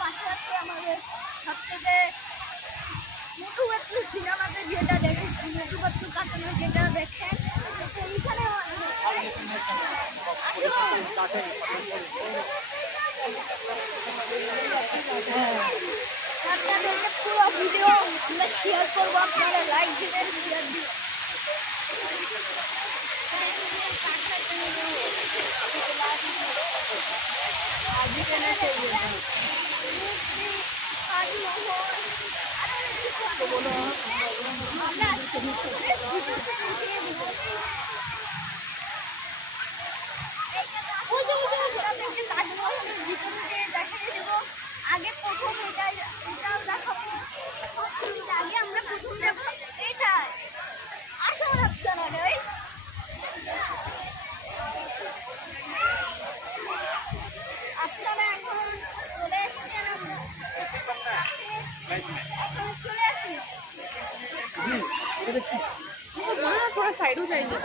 পাশে আছে আমাদের সবথেকে মোটু পাতলু সিনেমাতে যেটা দেখেন, মোটু পাতলু কার্টুনে যেটা দেখেন সেইখানে আপনাদেরকে পুরো ভিডিও আমরা শেয়ার করবো, আপনারা লাইক দিবেন, শেয়ার দিবেন। তাজমহলের ভিতরে যে দেখাই দেবো, আগে প্রথম এটাও দেখাবো। আগে আমরা প্রথম যাবো এটাই, আসো রাস্তাটা গাইস। আপনারা এখন চলে এসেছেন, এখন চলে আসুন। थोड़ा साइड हो जाएगी।